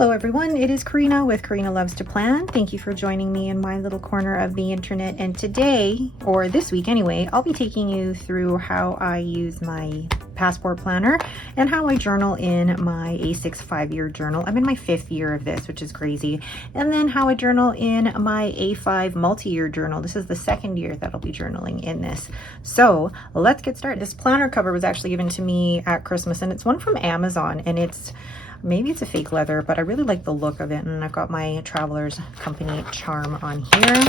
Hello everyone, it is Karina with Karina Loves to Plan. Thank you for joining me in my little corner of the internet. And today, or this week anyway, I'll be taking you through how I use my passport planner and how I journal in my A6 5-year journal. I'm in my 5th year of this, which is crazy. And then how I journal in my A5 multi-year journal. This is the 2nd year that I'll be journaling in this. So let's get started. This planner cover was actually given to me at Christmas, and it's one from Amazon, and maybe it's a fake leather, but I really like the look of it. And I've got my Traveler's Company charm on here.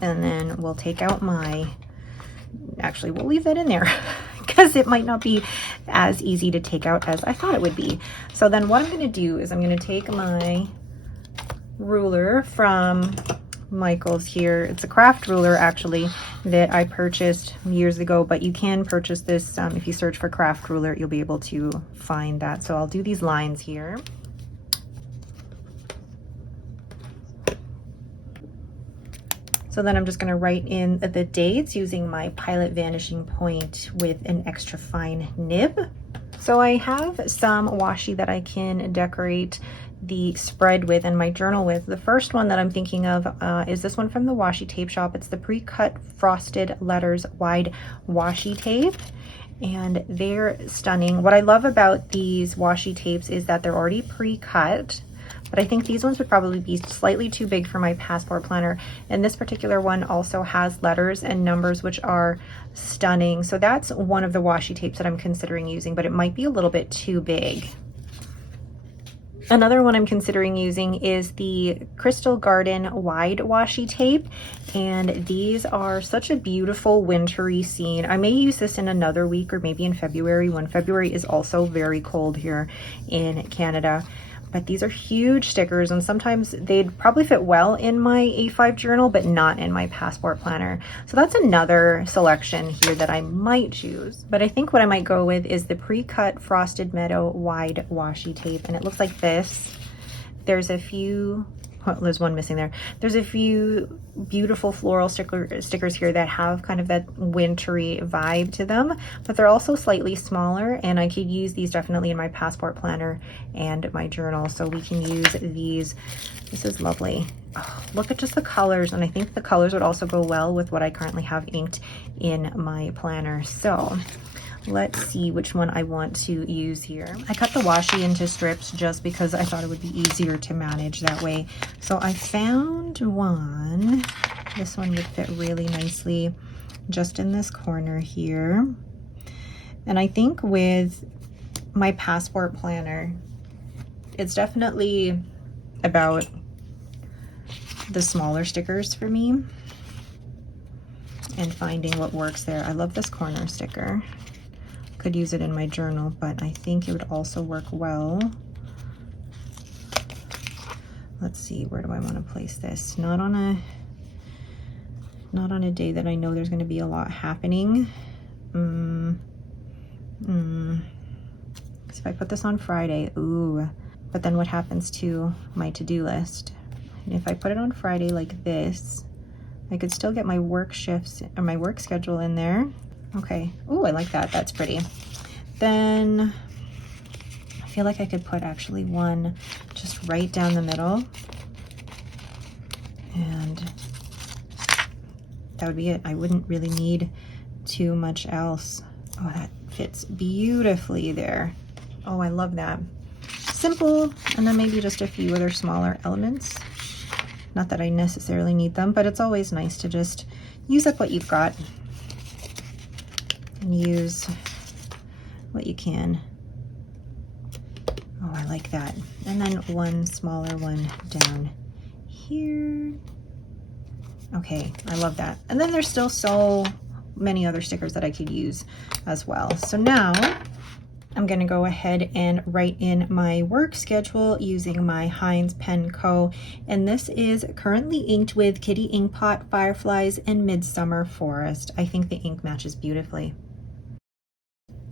And then we'll take out actually we'll leave that in there because it might not be as easy to take out as I thought it would be. So then what I'm going to do is I'm going to take my ruler from Michael's here. It's a craft ruler actually that I purchased years ago, but you can purchase this if you search for craft ruler, you'll be able to find that. So I'll do these lines here. So then I'm just going to write in the dates using my Pilot Vanishing Point with an extra fine nib. So I have some washi that I can decorate the spread with and my journal with. The first one that I'm thinking of is this one from the washi tape shop. It's the pre-cut frosted letters wide washi tape, and they're stunning. What I love about these washi tapes is that they're already pre-cut, but I think these ones would probably be slightly too big for my passport planner. And this particular one also has letters and numbers, which are stunning. So that's one of the washi tapes that I'm considering using, but it might be a little bit too big. Another one I'm considering using is the Crystal Garden wide washi tape, and these are such a beautiful wintry scene. I may use this in another week or maybe in February, when February is also very cold here in Canada. But these are huge stickers, and sometimes they'd probably fit well in my A5 journal, but not in my passport planner. So that's another selection here that I might choose. But I think what I might go with is the pre-cut Frosted Meadow wide washi tape, and it looks like this. There's a few, well, there's one missing there. There's a few beautiful floral stickers here that have kind of that wintry vibe to them, but they're also slightly smaller, and I could use these definitely in my passport planner and my journal. So we can use these. This is lovely. Oh, look at just the colors, and I think the colors would also go well with what I currently have inked in my planner. So let's see which one I want to use here. I cut the washi into strips just because I thought it would be easier to manage that way. So I found one. This one would fit really nicely just in this corner here. And I think with my passport planner, it's definitely about the smaller stickers for me and finding what works there. I love this corner sticker. Could use it in my journal, but I think it would also work well. Let's see, where do I want to place this? Not on a day that I know there's going to be a lot happening. Because if I put this on Friday, ooh, but then what happens to my to-do list? And if I put it on Friday like this, I could still get my work shifts or my work schedule in there. Okay. Oh, I like that. That's pretty. Then I feel like I could put actually one just right down the middle, and that would be it. I wouldn't really need too much else. Oh, that fits beautifully there. Oh, I love that. Simple, and then maybe just a few other smaller elements. Not that I necessarily need them, but it's always nice to just use up what you've got and use what you can. Oh, I like that. And then one smaller one down here. Okay, I love that. And then there's still so many other stickers that I could use as well. So now I'm gonna go ahead and write in my work schedule using my Heinz Pen Co. And this is currently inked with Kitty Inkpot, Fireflies, and Midsummer Forest. I think the ink matches beautifully.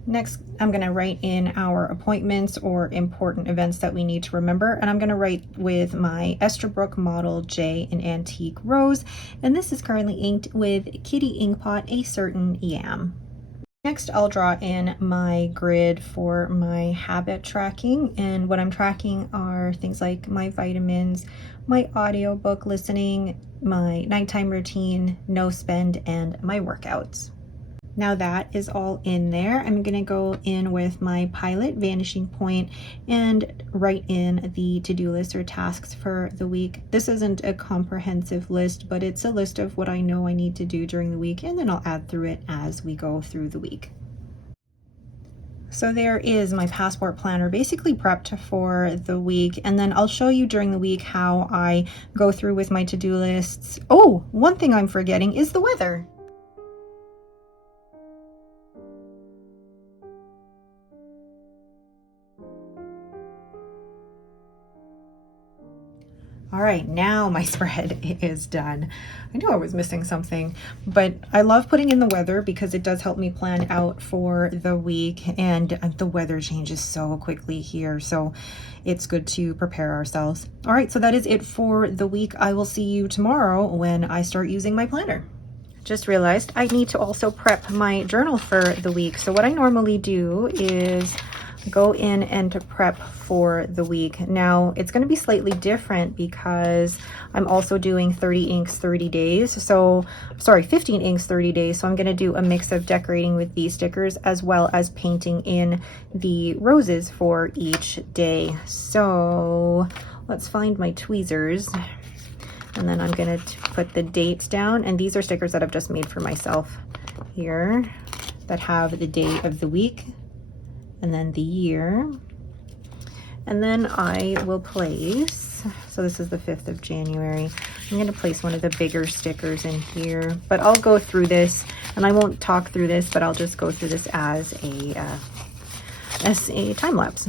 Next, I'm going to write in our appointments or important events that we need to remember, and I'm going to write with my Esterbrook Model J in Antique Rose, and this is currently inked with Kitty Inkpot, A Certain Yam. Next, I'll draw in my grid for my habit tracking, and what I'm tracking are things like my vitamins, my audiobook listening, my nighttime routine, no spend, and my workouts. Now that is all in there, I'm gonna go in with my Pilot vanishing point and write in the to-do list or tasks for the week. This isn't a comprehensive list, but it's a list of what I know I need to do during the week, and then I'll add through it as we go through the week. So there is my passport planner basically prepped for the week, and then I'll show you during the week how I go through with my to-do lists. Oh, one thing I'm forgetting is the weather. All right, now my spread is done. I knew I was missing something, but I love putting in the weather because it does help me plan out for the week, and the weather changes so quickly here, so it's good to prepare ourselves. All right, so that is it for the week. I will see you tomorrow when I start using my planner. Just realized I need to also prep my journal for the week. So what I normally do is go in and to prep for the week. Now it's going to be slightly different because I'm also doing 30 inks 30 days. So sorry, 15 inks 30 days. So I'm going to do a mix of decorating with these stickers as well as painting in the roses for each day. So let's find my tweezers. And then I'm going to put the dates down. And these are stickers that I've just made for myself here that have the day of the week and then the year. And then I will place, so this is the 5th of January. I'm going to place one of the bigger stickers in here, but I'll go through this, and I won't talk through this, but I'll just go through this as a time lapse.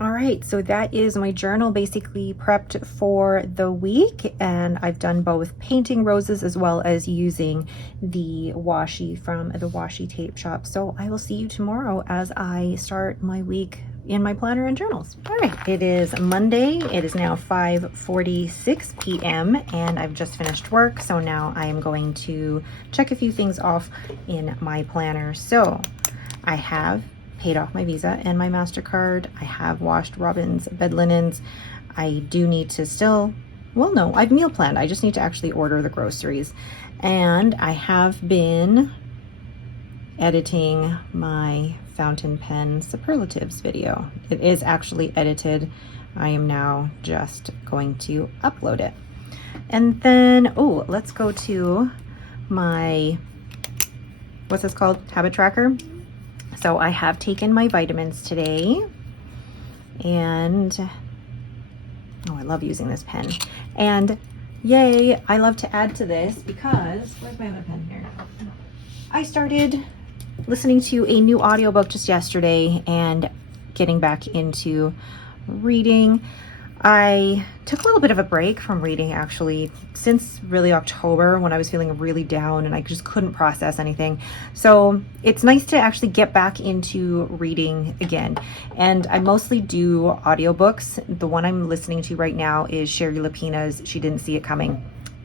All right, so that is my journal basically prepped for the week, and I've done both painting roses as well as using the washi from the washi tape shop. So I will see you tomorrow as I start my week in my planner and journals. All right, it is Monday. It is now 5:46 p.m. and I've just finished work. So now I am going to check a few things off in my planner. So I have paid off my Visa and my MasterCard. I have washed Robin's bed linens. I do need to still, well, no, I've meal planned. I just need to actually order the groceries. And I have been editing my fountain pen superlatives video. It is actually edited. I am now just going to upload it. And then, oh, let's go to my, what's this called? Habit tracker. So I have taken my vitamins today, and oh, I love using this pen. And Yay, I love to add to this because, where's my other pen here? I started listening to a new audiobook just yesterday and getting back into reading. I took a little bit of a break from reading actually since really October, when I was feeling really down and I just couldn't process anything. So it's nice to actually get back into reading again. And I mostly do audiobooks. The one I'm listening to right now is Sherry Lapina's She Didn't See It Coming.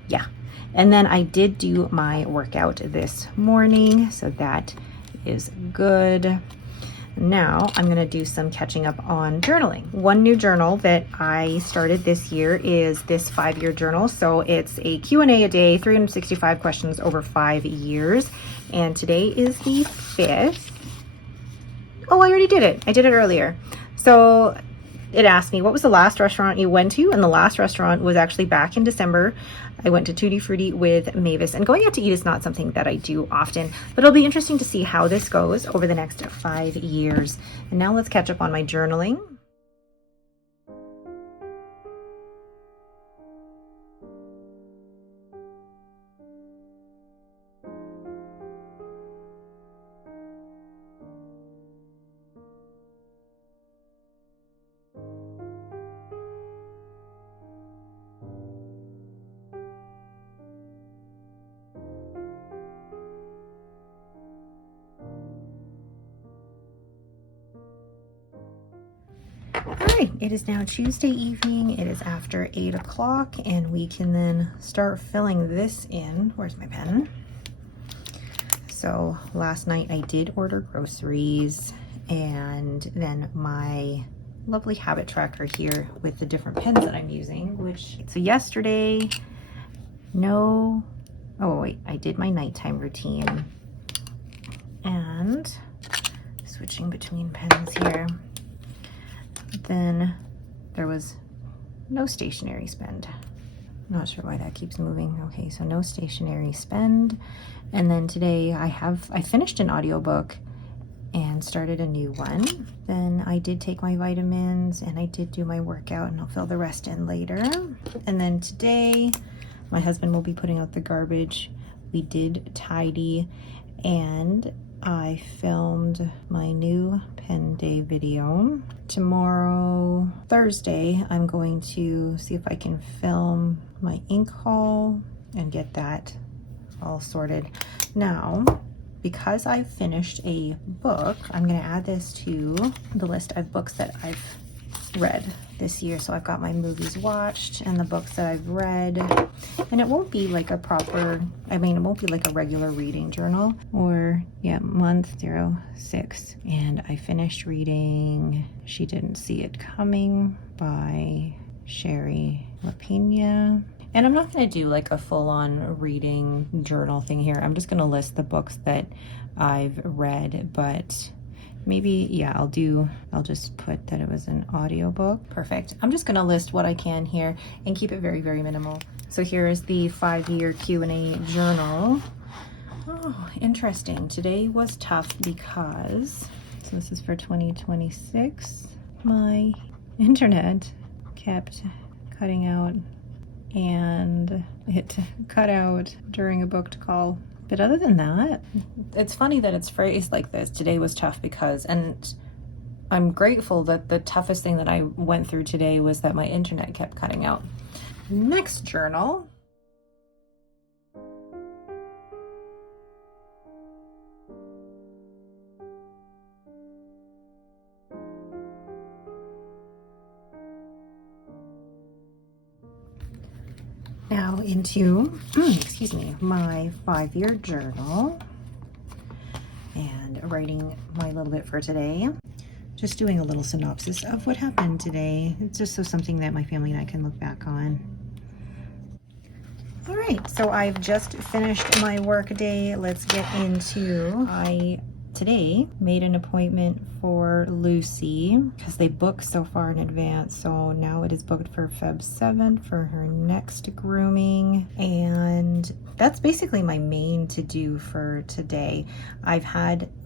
Yeah. And then I did do my workout this morning, so that is good. Now I'm going to do some catching up on journaling. One new journal that I started this year is this 5-year journal. So it's a Q&A a day, 365 questions over 5 years. And today is the 5th. Oh, I already did it. I did it earlier. So it asked me, what was the last restaurant you went to? And the last restaurant was actually back in December. I went to Tutti Frutti with Mavis, and going out to eat is not something that I do often, but it'll be interesting to see how this goes over the next 5 years. And now let's catch up on my journaling. All right, it is now Tuesday evening. It is after 8 o'clock, and we can then start filling this in. Where's my pen? So last night I did order groceries, and then my lovely habit tracker here with the different pens that I'm using, so yesterday, oh wait, I did my nighttime routine, and switching between pens here. Then there was no stationery spend. I'm not sure why that keeps moving. Okay, so no stationery spend. And then today I finished an audiobook and started a new one. Then I did take my vitamins and I did do my workout, and I'll fill the rest in later. And then today my husband will be putting out the garbage. We did tidy, and I filmed my new pen day video. Tomorrow, Thursday, I'm going to see if I can film my ink haul and get that all sorted. Now, because I've finished a book, I'm going to add this to the list of books that I've read this year. So I've got my movies watched and the books that I've read, and it won't be like it won't be like a regular reading journal. Month 06, and I finished reading She Didn't See It Coming by Sherry Lapina. And I'm not going to do like a full-on reading journal thing here. I'm just going to list the books that I've read, but maybe, I'll just put that it was an audiobook. Perfect. I'm just going to list what I can here and keep it very, very minimal. So here is the 5-year Q&A journal. Oh, interesting. Today was tough because, so this is for 2026, my internet kept cutting out, and it cut out during a booked call. But other than that, it's funny that it's phrased like this. Today was tough because, and I'm grateful that the toughest thing that I went through today was that my internet kept cutting out. Next journal. Now into, my 5-year journal, and writing my little bit for today. Just doing a little synopsis of what happened today. It's just something that my family and I can look back on. All right, so I've just finished my work day. Let's get into, today made an appointment for Lucy because they booked so far in advance. So now it is booked for Feb 7th for her next grooming. And that's basically my main to do for today.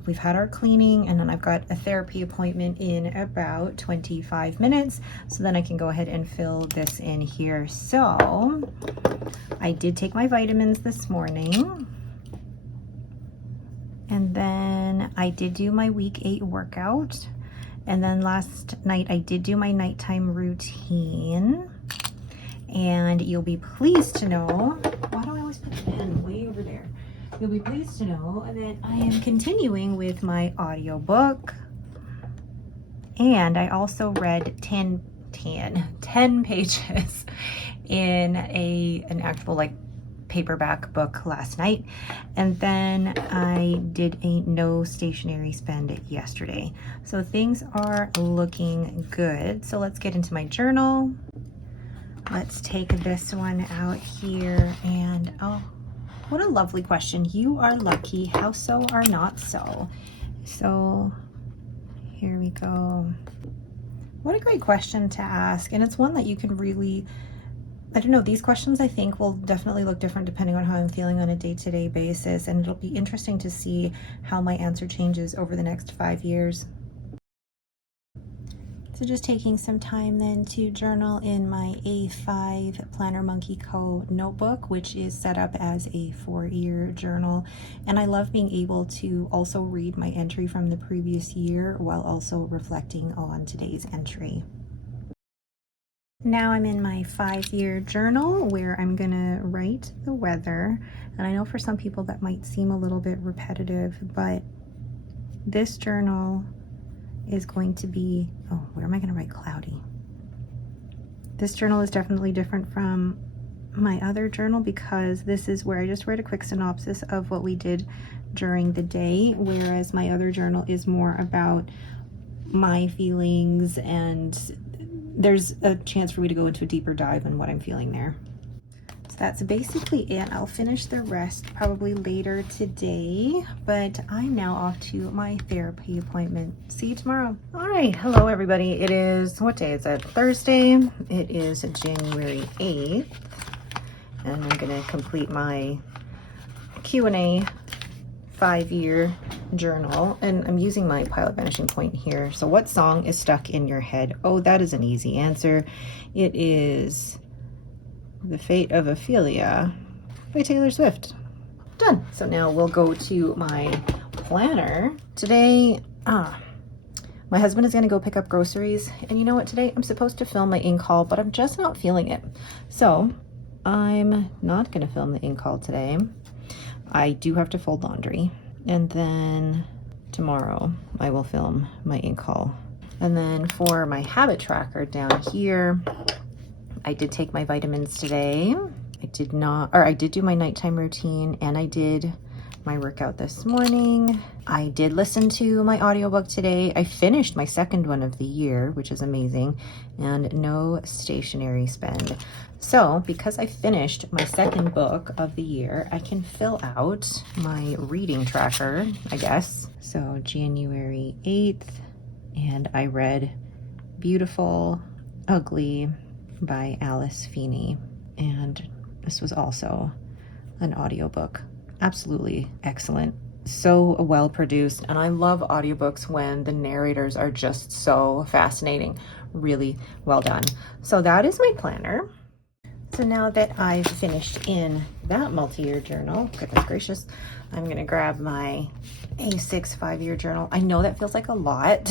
we've had our cleaning, and then I've got a therapy appointment in about 25 minutes. So then I can go ahead and fill this in here. So I did take my vitamins this morning. And then I did do my week 8 workout. And then last night I did do my nighttime routine. And you'll be pleased to know, why do I always put the pen way over there? You'll be pleased to know that I am continuing with my audiobook. And I also read 10 pages in an actual like paperback book last night. And then I did a no stationery spend yesterday. So things are looking good. So let's get into my journal. Let's take this one out here. And oh, what a lovely question. You are lucky. How so or not so? So here we go. What a great question to ask. And it's one that you can really, I don't know, these questions I think will definitely look different depending on how I'm feeling on a day-to-day basis. And it'll be interesting to see how my answer changes over the next 5 years. So just taking some time then to journal in my A5 Planner Monkey Co. notebook, which is set up as a 4-year journal. And I love being able to also read my entry from the previous year while also reflecting on today's entry. Now I'm in my 5-year journal where I'm gonna write the weather. And I know for some people that might seem a little bit repetitive, but this journal is going to be, oh, where am I gonna write cloudy? This journal is definitely different from my other journal because this is where I just write a quick synopsis of what we did during the day, whereas my other journal is more about my feelings, and there's a chance for me to go into a deeper dive on what I'm feeling there. So that's basically it. I'll finish the rest probably later today, but I'm now off to my therapy appointment. See you tomorrow. All right, hello everybody. It is, what day is it? Thursday. It is January 8th, and I'm gonna complete my Q&A 5-year journal, and I'm using my pilot vanishing point here. So what song is stuck in your head? Oh, that is an easy answer. It is The Fate of Ophelia by Taylor Swift. Done. So now we'll go to my planner. Today, my husband is going to go pick up groceries, and you know what, today I'm supposed to film my ink haul, but I'm just not feeling it. So I'm not going to film the ink haul today. I do have to fold laundry, and then tomorrow I will film my ink haul. And then for my habit tracker down here, I did take my vitamins today. I did do my nighttime routine, and I did my workout this morning. I did listen to my audiobook today. I finished my second one of the year, which is amazing, and no stationery spend. So because I finished my second book of the year, I can fill out my reading tracker, I guess. So January 8th, and I read Beautiful, Ugly by Alice Feeney. And this was also an audiobook. Absolutely excellent. So well produced. And I love audiobooks when the narrators are just so fascinating. Really well done. So that is my planner. So now that I've finished in that multi-year journal, goodness gracious, I'm gonna grab my A6 5-year journal. I know that feels like a lot,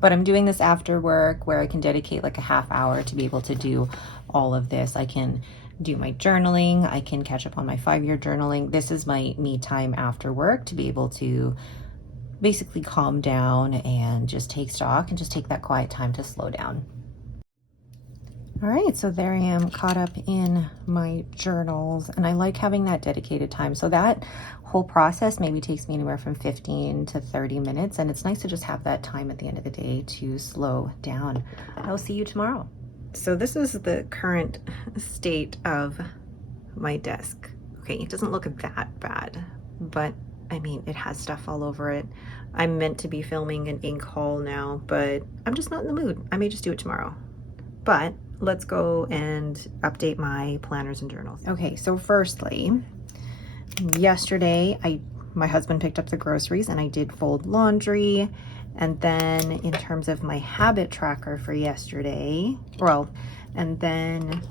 but I'm doing this after work where I can dedicate like a half hour to be able to do all of this. I can do my journaling, I can catch up on my 5-year journaling. This is my me time after work to be able to basically calm down and just take stock and just take that quiet time to slow down. All right, so there I am caught up in my journals, and I like having that dedicated time. So that whole process maybe takes me anywhere from 15 to 30 minutes, and it's nice to just have that time at the end of the day to slow down. I'll see you tomorrow. So this is the current state of my desk. Okay, it doesn't look that bad, but I mean, it has stuff all over it. I'm meant to be filming an ink haul now, but I'm just not in the mood. I may just do it tomorrow. But let's go and update my planners and journals. Okay, so firstly, yesterday I my husband picked up the groceries and I did fold laundry. And then in terms of my habit tracker for yesterday, and then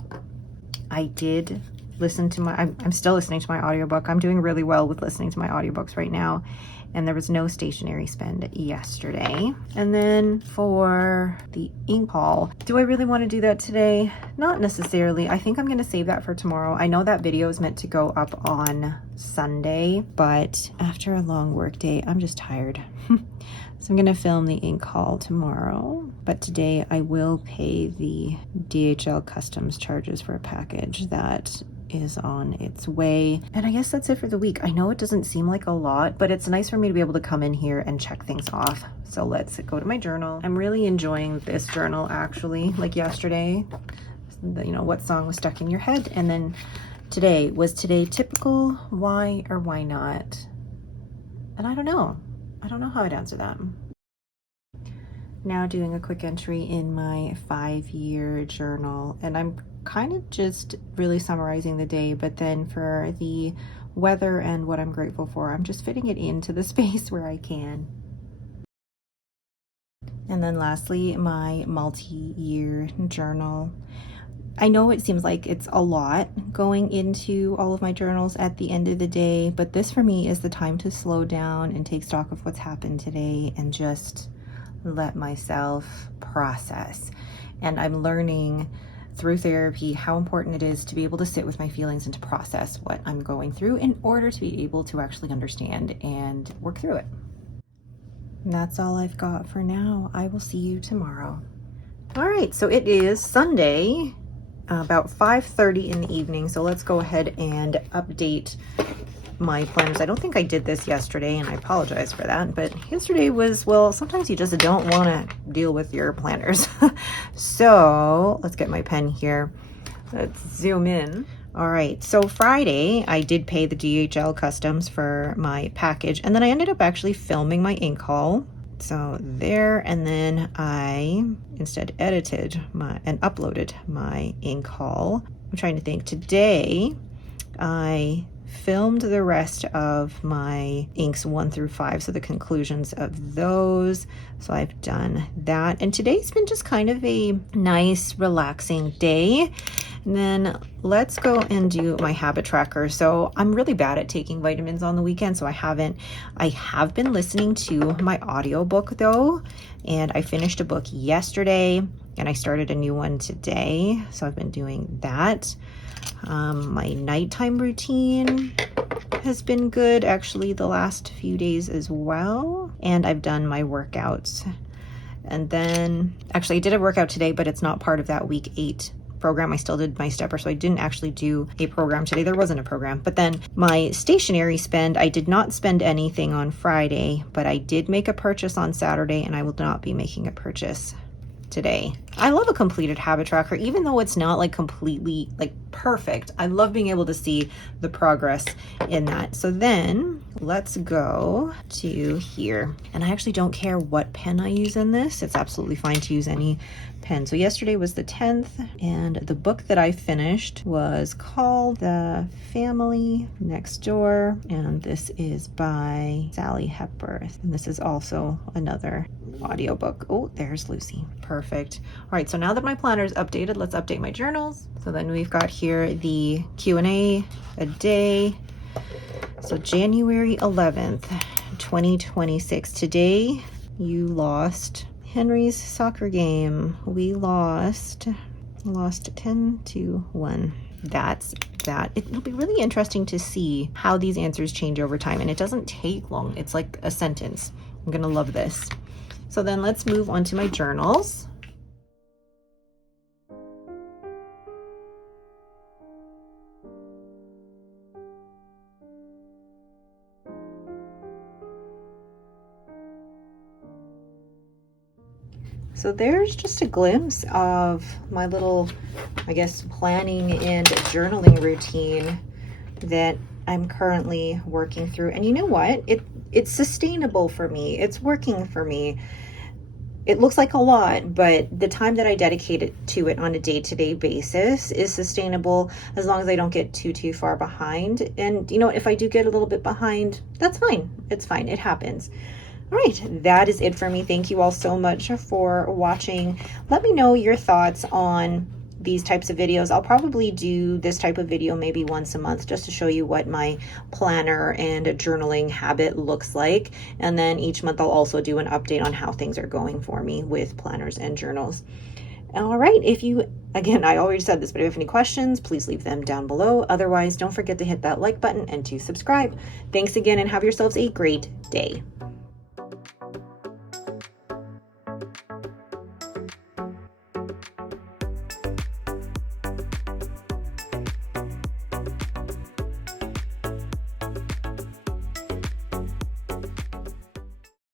I did listen to I'm still listening to my audiobook. I'm doing really well with listening to my audiobooks right now. And there was no stationery spend yesterday. And then for the ink haul, do I really want to do that today? Not necessarily. I think I'm going to save that for tomorrow. I know that video is meant to go up on Sunday, but after a long work day, I'm just tired. So I'm going to film the ink haul tomorrow, but today I will pay the DHL customs charges for a package that is on its way. And I guess that's it for the week. I know it doesn't seem like a lot, but it's nice for me to be able to come in here and check things off. So let's go to my journal. I'm really enjoying this journal actually. Like yesterday, you know, what song was stuck in your head? And then today, was today typical? Why or why not? And I don't know how I'd answer that. Now doing a quick entry in my 5-year journal, and I'm kind of just really summarizing the day, but then for the weather and what I'm grateful for, I'm just fitting it into the space where I can. And then lastly, my multi-year journal. I know it seems like it's a lot going into all of my journals at the end of the day, but this for me is the time to slow down and take stock of what's happened today and just let myself process. And I'm learning through therapy how important it is to be able to sit with my feelings and to process what I'm going through in order to be able to actually understand and work through it. And that's all I've got for now. I will see you tomorrow. All right, so it is Sunday, about 5:30 in the evening. So let's go ahead and update my planners. I don't think I did this yesterday, and I apologize for that, but yesterday was, well, sometimes you just don't want to deal with your planners. So let's get my pen here. Let's zoom in. All right, so Friday I did pay the DHL customs for my package, and then I ended up actually filming my ink haul. So there, and then I instead edited and uploaded my ink haul. I'm trying to think. Today I filmed the rest of my inks 1 through 5, so the conclusions of those. So I've done that, and today's been just kind of a nice relaxing day. And then let's go and do my habit tracker. So I'm really bad at taking vitamins on the weekend, so I have been listening to my audiobook though, and I finished a book yesterday and I started a new one today, so I've been doing that. My nighttime routine has been good actually the last few days as well, and I've done my workouts. And then actually I did a workout today, but it's not part of that week 8 program. I still did my stepper, so I didn't actually do a program today. There wasn't a program. But then my stationery spend, I did not spend anything on Friday, but I did make a purchase on Saturday, and I will not be making a purchase today. I love a completed habit tracker, even though it's not like completely like perfect. I love being able to see the progress in that. So then let's go to here. And I actually don't care what pen I use in this. It's absolutely fine to use any pen. So yesterday was the 10th, and the book that I finished was called The Family Next Door, and this is by Sally Hepworth. And this is also another audiobook. Oh, there's Lucy. Perfect. All right, so now that my planner is updated, let's update my journals. So then we've got here the Q&A a day. So January 11th, 2026. Today you lost Henry's soccer game. We lost 10-1. That's that. It'll be really interesting to see how these answers change over time, and it doesn't take long. It's like a sentence. I'm gonna love this. So then let's move on to my journals. So there's just a glimpse of my little, I guess, planning and journaling routine that I'm currently working through. And you know what? It's sustainable for me. It's working for me. it looks like a lot, but the time that I dedicate to it on a day-to-day basis is sustainable as long as I don't get too far behind. And you know, if I do get a little bit behind, that's fine. It's fine. It happens. All right, that is it for me. Thank you all so much for watching. Let me know your thoughts on these types of videos. I'll probably do this type of video maybe once a month just to show you what my planner and journaling habit looks like. And then each month I'll also do an update on how things are going for me with planners and journals. All right, if you, again, I already said this, but if you have any questions, please leave them down below. Otherwise, don't forget to hit that like button and to subscribe. Thanks again and have yourselves a great day.